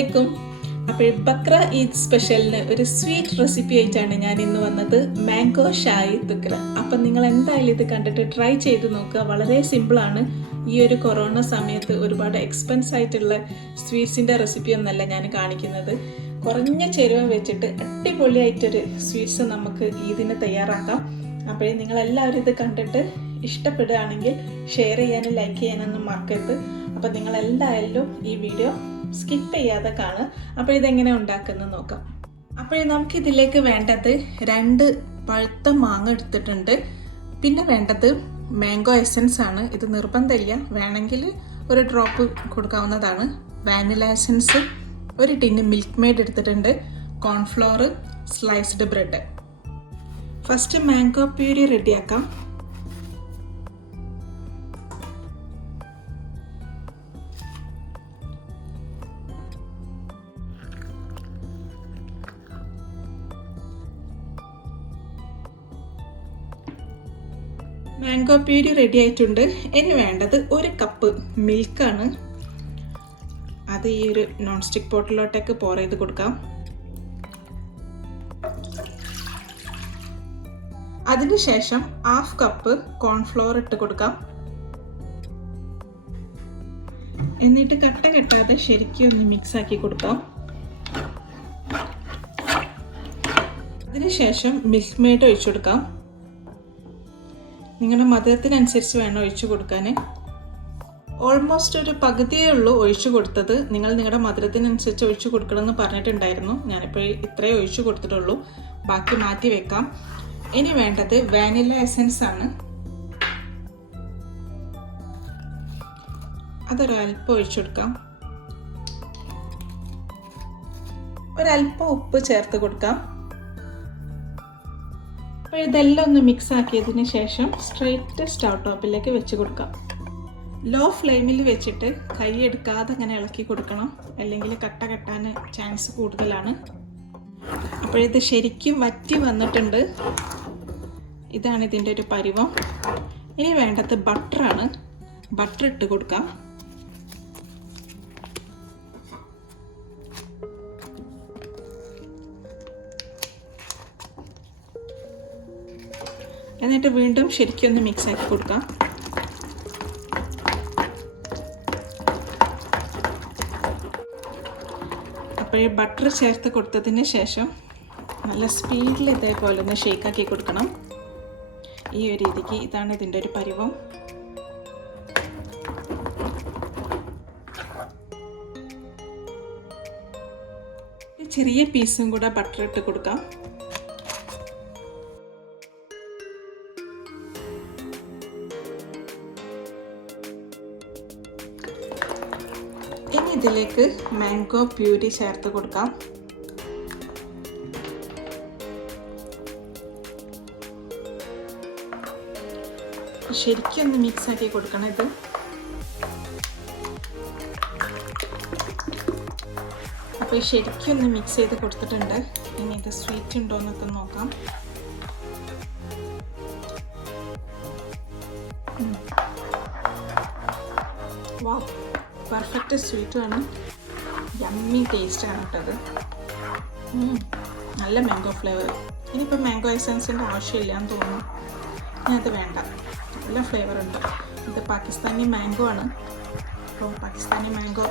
അസ്സലാമലൈക്കും. അപ്പോൾ ബക്ര ഈദ് സ്പെഷ്യലിന് ഒരു സ്വീറ്റ് റെസിപ്പി ആയിട്ടാണ് ഞാൻ ഇന്ന് വന്നത്. മാംഗോ ഷായി തുക്ര. അപ്പം നിങ്ങൾ എന്തായാലും ഇത് കണ്ടിട്ട് ട്രൈ ചെയ്ത് നോക്കുക. വളരെ സിമ്പിളാണ്. ഈ ഒരു കൊറോണ സമയത്ത് ഒരുപാട് എക്സ്പെൻസ് ആയിട്ടുള്ള സ്വീറ്റ്സിൻ്റെ റെസിപ്പി ഒന്നല്ല ഞാൻ കാണിക്കുന്നത്. കുറഞ്ഞ ചേരുവ വെച്ചിട്ട് അടിപൊളിയായിട്ടൊരു സ്വീറ്റ്സ് നമുക്ക് ഈദിന് തയ്യാറാക്കാം. അപ്പോഴേ നിങ്ങളെല്ലാവരും ഇത് കണ്ടിട്ട് ഇഷ്ടപ്പെടുകയാണെങ്കിൽ ഷെയർ ചെയ്യാനും ലൈക്ക് ചെയ്യാനൊന്നും മറക്കരുത്. അപ്പോൾ നിങ്ങളെല്ലാവരും ഈ വീഡിയോ സ്കിപ്പ് ചെയ്യാതെ കാണുക. അപ്പോൾ ഇതെങ്ങനെ ഉണ്ടാക്കുന്നത് നോക്കാം. അപ്പോൾ നമുക്കിതിലേക്ക് വേണ്ടത് 2 പഴുത്ത മാങ്ങ എടുത്തിട്ടുണ്ട്. പിന്നെ വേണ്ടത് മാംഗോ എസൻസ് ആണ്. ഇത് നിർബന്ധമില്ല, വേണമെങ്കിൽ ഒരു ഡ്രോപ്പ് കൊടുക്കാവുന്നതാണ്. വാനില എസൻസ്, ഒരു ടിന്ന് മിൽക്ക് മെയ്ഡ് എടുത്തിട്ടുണ്ട്, cornflour, sliced bread. First mango puree റെഡിയാക്കാം. മാംഗോ പ്യൂരി റെഡി ആയിട്ടുണ്ട്. ഇനി വേണ്ടത് 1 കപ്പ് മിൽക്കാണ്. അത് ഈ ഒരു നോൺ സ്റ്റിക്ക് പോട്ടിലോട്ടേക്ക് പോർ ചെയ്ത് കൊടുക്കാം. അതിനുശേഷം 1/2 കപ്പ് കോൺഫ്ലോർ ഇട്ട് കൊടുക്കാം. എന്നിട്ട് കട്ട കെട്ടാതെ ശരിക്കും ഒന്ന് മിക്സ് ആക്കി കൊടുക്കാം. അതിനുശേഷം മിൽക്ക് മെയ്ഡ് ഒഴിച്ചു കൊടുക്കാം. നിങ്ങളുടെ മധുരത്തിനനുസരിച്ച് വേണം ഒഴിച്ചു കൊടുക്കാൻ. ഓൾമോസ്റ്റ് ഒരു പകുതിയേ ഉള്ളൂ ഒഴിച്ചു കൊടുത്തത്. നിങ്ങൾ നിങ്ങളുടെ മധുരത്തിനനുസരിച്ച് ഒഴിച്ചു കൊടുക്കണമെന്ന് പറഞ്ഞിട്ടുണ്ടായിരുന്നു. ഞാനിപ്പോൾ ഇത്രയേ ഒഴിച്ചു കൊടുത്തിട്ടുള്ളൂ, ബാക്കി മാറ്റി വെക്കാം. ഇനി വേണ്ടത് വാനില എസൻസ് ആണ്. അതൊരൽപ്പം ഒഴിച്ചു കൊടുക്കാം. ഒരൽപ്പം ഉപ്പ് ചേർത്ത് കൊടുക്കാം. അപ്പോൾ ഇതെല്ലാം ഒന്ന് മിക്സ് ആക്കിയതിന് ശേഷം സ്ട്രെയിറ്റ് സ്റ്റൗ ടോപ്പിലേക്ക് വെച്ച് കൊടുക്കാം. ലോ ഫ്ലെയിമിൽ വെച്ചിട്ട് കൈ എടുക്കാതെ അങ്ങനെ ഇളക്കി കൊടുക്കണം, അല്ലെങ്കിൽ കട്ട കെട്ടാൻ ചാൻസ് കൂടുതലാണ്. അപ്പോഴിത് ശരിക്കും വറ്റി വന്നിട്ടുണ്ട്. ഇതാണ് ഇതിൻ്റെ ഒരു പരുവം. ഇനി വേണ്ടത് ബട്ടറാണ്. ബട്ടർ ഇട്ട് കൊടുക്കാം. എന്നിട്ട് വീണ്ടും ശരിക്കും ഒന്ന് മിക്സ് ആക്കി കൊടുക്കാം. അപ്പോൾ ബട്ടർ ചേർത്ത് കൊടുത്തതിന് ശേഷം നല്ല സ്പീഡിൽ ഇതേപോലെ ഒന്ന് ഷേക്കാക്കി കൊടുക്കണം. ഈ ഒരു രീതിക്ക്. ഇതാണ് ഇതിൻ്റെ ഒരു പരുവം. ചെറിയ പീസും കൂടെ ബട്ടർ ഇട്ട് കൊടുക്കാം. ഇനി ഇതിലേക്ക് മാംഗോ പ്യൂരി ചേർത്ത് കൊടുക്കാം. ശരിക്കും ഒന്ന് മിക്സ് ആക്കി കൊടുക്കണം ഇത്. അപ്പോൾ ശരിക്കും ഒന്ന് മിക്സ് ചെയ്ത് കൊടുത്തിട്ടുണ്ട്. ഇനി ഇത് സ്വീറ്റ് ഉണ്ടോ എന്നൊക്കെ നോക്കാം. വാവ്, പെർഫെക്റ്റ് സ്വീറ്റുമാണ്. യമ്മി ടേസ്റ്റാണ് കേട്ടത്. നല്ല മാംഗോ ഫ്ലേവർ. ഇനിയിപ്പോൾ മാംഗോ എസൻസിൻ്റെ ആവശ്യമില്ല എന്ന് തോന്നുന്നു. അത് വേണ്ട, നല്ല ഫ്ലേവർ ഉണ്ട്. ഇത് പാകിസ്ഥാനി മാംഗോ ആണ്. അപ്പോൾ പാകിസ്ഥാനി മാംഗോ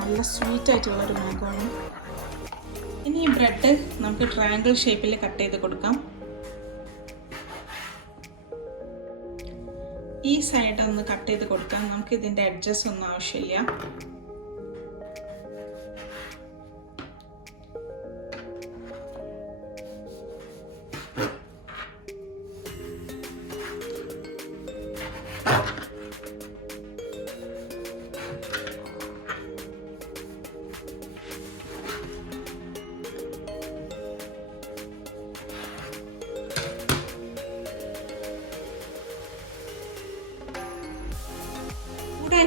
നല്ല സ്വീറ്റ് ആയിട്ടുള്ളൊരു മാംഗോ ആണ്. ഇനി ഈ ബ്രെഡ് നമുക്ക് ട്രയാങ്കിൾ ഷേപ്പിൽ കട്ട് ചെയ്ത് കൊടുക്കാം. ഈ സൈഡ് ഒന്ന് കട്ട് ചെയ്ത് കൊടുക്കാം. നമുക്ക് ഇതിൻ്റെ എഡ്ജസ് ഒന്നും ആവശ്യമില്ല.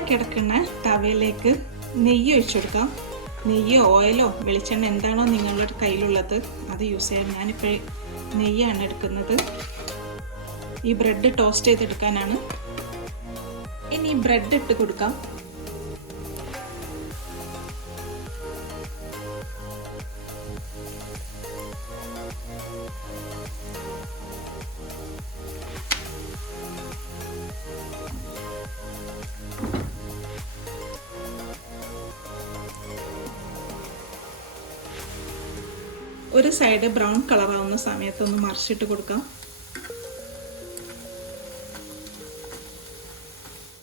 കിടക്കുന്ന തവയിലേക്ക് നെയ്യ് ഒഴിച്ചു കൊടുക്കാം. നെയ്യോ ഓയിലോ വെളിച്ചെണ്ണ എന്താണോ നിങ്ങളുടെ കയ്യിലുള്ളത് അത് യൂസ് ചെയ്യാം. ഞാനിപ്പോൾ നെയ്യാണ് എടുക്കുന്നത്. ഈ ബ്രെഡ് ടോസ്റ്റ് ചെയ്തെടുക്കാനാണ്. ഇനി ബ്രെഡ് ഇട്ട് കൊടുക്കാം. ഒരു സൈഡ് ബ്രൗൺ കളറാവുന്ന സമയത്ത് ഒന്ന് മറിച്ചിട്ട് കൊടുക്കാം.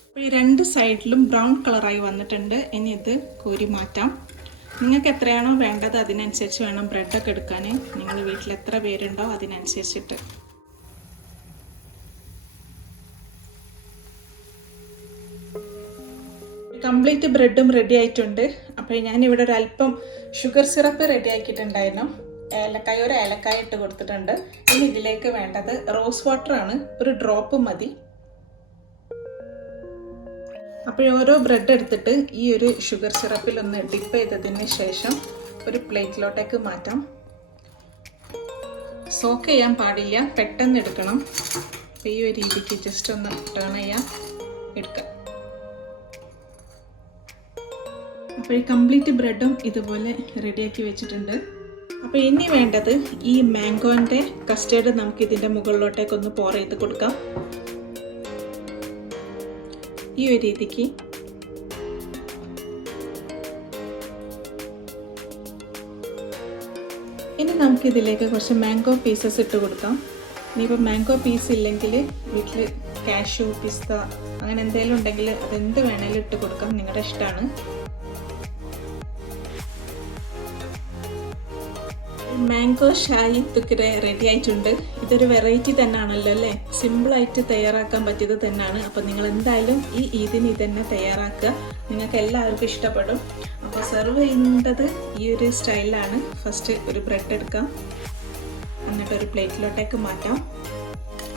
അപ്പോൾ ഈ രണ്ട് സൈഡിലും ബ്രൗൺ കളറായി വന്നിട്ടുണ്ട്. ഇനി ഇത് കോരി മാറ്റാം. നിങ്ങൾക്ക് എത്രയാണോ വേണ്ടത് അതിനനുസരിച്ച് വേണം ബ്രെഡൊക്കെ എടുക്കാൻ. നിങ്ങൾ വീട്ടിൽ എത്ര പേരുണ്ടോ അതിനനുസരിച്ചിട്ട്. കംപ്ലീറ്റ് ബ്രെഡും റെഡി ആയിട്ടുണ്ട്. അപ്പോൾ ഞാനിവിടെ ഒരു അല്പം ഷുഗർ സിറപ്പ് റെഡി ആക്കിയിട്ടുണ്ടായിരുന്നു. ഒരു ഏലക്കായ ഇട്ട് കൊടുത്തിട്ടുണ്ട്. ഇനി ഇതിലേക്ക് വേണ്ടത് റോസ് വാട്ടറാണ്. ഒരു ഡ്രോപ്പ് മതി. അപ്പോൾ ഓരോ ബ്രെഡ് എടുത്തിട്ട് ഈ ഒരു ഷുഗർ സിറപ്പിൽ ഒന്ന് ഡിപ്പ് ചെയ്തതിന് ശേഷം ഒരു പ്ലേറ്റിലോട്ടേക്ക് മാറ്റാം. സോക്ക് ചെയ്യാൻ പാടില്ല, പെട്ടെന്ന് എടുക്കണം. അപ്പോൾ ഈ ഒരു രീതിക്ക് ജസ്റ്റ് ഒന്ന് ടേൺ ചെയ്യാൻ എടുക്കാം. അപ്പോൾ ഈ കംപ്ലീറ്റ് ബ്രെഡും ഇതുപോലെ റെഡിയാക്കി വെച്ചിട്ടുണ്ട്. അപ്പോൾ ഇനി വേണ്ടത് ഈ മാംഗോൻ്റെ കസ്റ്റേർഡ് നമുക്ക് ഇതിൻ്റെ മുകളിലോട്ടേക്കൊന്ന് പോർ ചെയ്ത് കൊടുക്കാം. ഈ ഒരു രീതിക്ക്. ഇനി നമുക്കിതിലേക്ക് കുറച്ച് മാംഗോ പീസസ് ഇട്ട് കൊടുക്കാം. ഇനിയിപ്പോൾ മാംഗോ പീസ് ഇല്ലെങ്കിൽ വീട്ടിൽ കാഷ്യൂ, പിസ്ത അങ്ങനെ എന്തെങ്കിലും ഉണ്ടെങ്കിൽ അതെന്ത് വേണേലും ഇട്ട് കൊടുക്കാം, നിങ്ങളുടെ ഇഷ്ടമാണ്. മാംഗോ ഷാഹി തുക്രൈ റെഡി ആയിട്ടുണ്ട്. ഇതൊരു വെറൈറ്റി തന്നെയാണല്ലോ അല്ലേ? സിമ്പിളായിട്ട് തയ്യാറാക്കാൻ പറ്റിയത് തന്നെയാണ്. അപ്പോൾ നിങ്ങൾ എന്തായാലും ഈ ഈദിന് ഇതന്നെ തയ്യാറാക്കുക. നിങ്ങൾക്ക് എല്ലാവർക്കും ഇഷ്ടപ്പെടും. അപ്പോൾ സെർവ് ചെയ്യുന്നത് ഈ ഒരു സ്റ്റൈലിലാണ്. ഫസ്റ്റ് ഒരു ബ്രെഡ് എടുക്കാം, എന്നിട്ട് ഒരു പ്ലേറ്റിലോട്ടേക്ക് മാറ്റാം.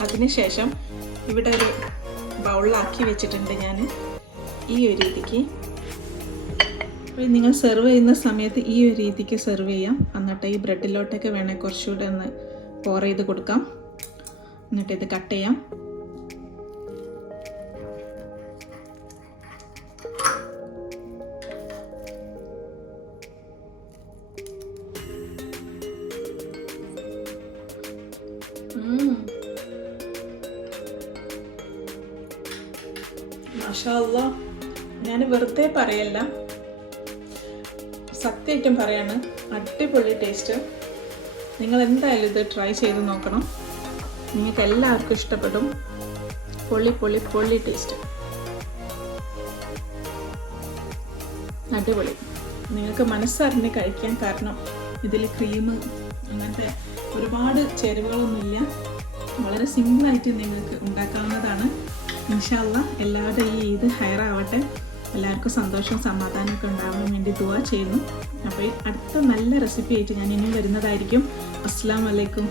അതിനുശേഷം ഇവിടെ ഒരു ബൗളിലാക്കി വെച്ചിട്ടുണ്ട് ഞാൻ, ഈ ഒരു രീതിക്ക്. അപ്പോൾ നിങ്ങൾ സെർവ് ചെയ്യുന്ന സമയത്ത് ഈ ഒരു രീതിക്ക് സെർവ് ചെയ്യാം. എന്നിട്ട് ഈ ബ്രെഡിലോട്ടൊക്കെ വേണേൽ കുറച്ചുകൂടെ ഒന്ന് പോർ ചെയ്ത് കൊടുക്കാം. എന്നിട്ട് ഇത് കട്ട് ചെയ്യാം. മാഷാ അല്ലാഹ്, ഞാൻ വെറുതെ പറയല്ല, സത്യമായിട്ടും പറയാണ്, അടിപൊളി ടേസ്റ്റ്. നിങ്ങൾ എന്തായാലും ഇത് ട്രൈ ചെയ്ത് നോക്കണം. നിങ്ങൾക്ക് എല്ലാവർക്കും ഇഷ്ടപ്പെടും. പൊള്ളി പൊള്ളി പൊള്ളി ടേസ്റ്റ്, അടിപൊളി. നിങ്ങൾക്ക് മനസ്സറിഞ്ഞ് കഴിക്കാൻ. കാരണം ഇതിൽ ക്രീം അങ്ങനത്തെ ഒരുപാട് ചേരുവകളൊന്നുമില്ല. വളരെ സിമ്പിളായിട്ട് നിങ്ങൾക്ക് ഉണ്ടാക്കാവുന്നതാണ്. ഇൻഷാ അല്ലാഹ് എല്ലാവരുടെയും ഈ ഈദ് ഹൈറാവട്ടെ. എല്ലാവർക്കും സന്തോഷവും സമാധാനമൊക്കെ ഉണ്ടാവാൻ വേണ്ടി ദുആ ചെയ്യുന്നു. അപ്പോൾ അടുത്ത നല്ല റെസിപ്പി ആയിട്ട് ഞാൻ ഇനിയും വരുന്നതായിരിക്കും. അസ്സലാമു അലൈക്കും.